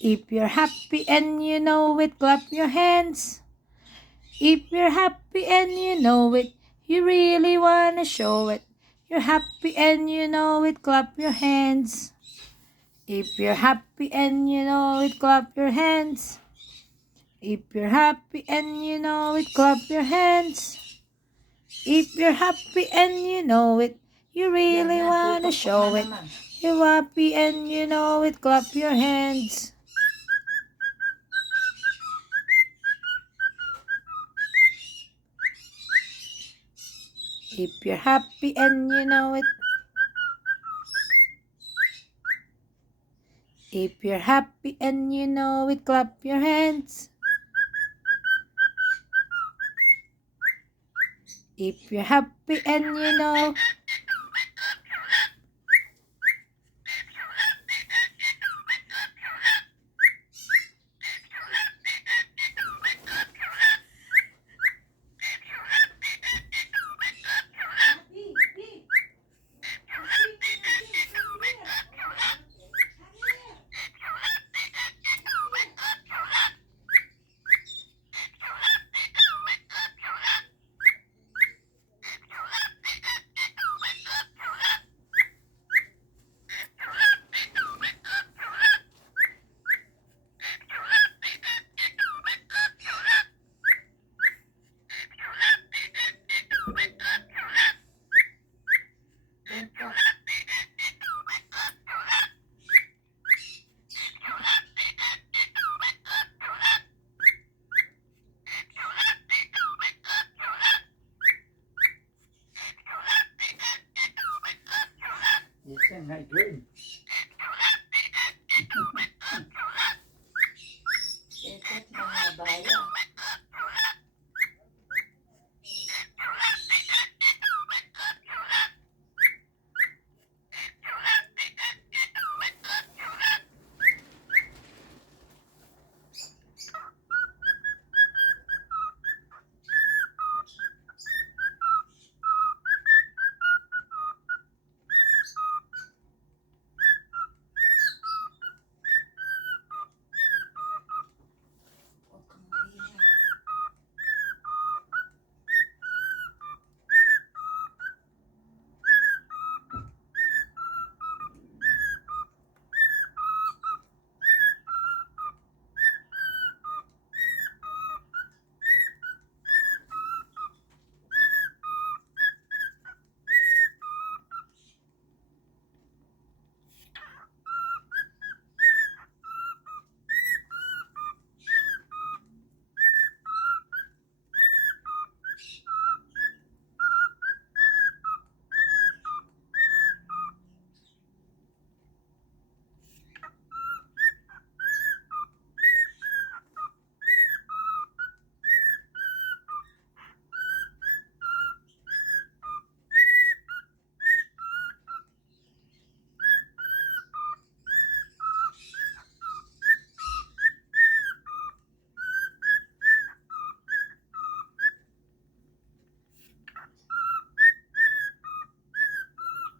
If you're happy and you know it, clap your hands. If you're happy and you know it, you really wanna show it. You're happy and you know it, clap your hands. If you're happy and you know it, clap your hands. If you're happy and you know it, clap your hands. If you're happy and you know it, you really wanna show it. You're happy and you know it, clap your hands. If you're happy and you know it. If you're happy and you know it, clap your hands. If you're happy and you know. You sing that good. Ikot mga bayan. Huwag kang mahiya.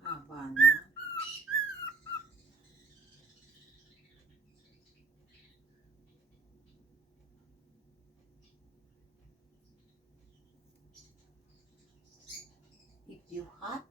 Haba naman. If you hot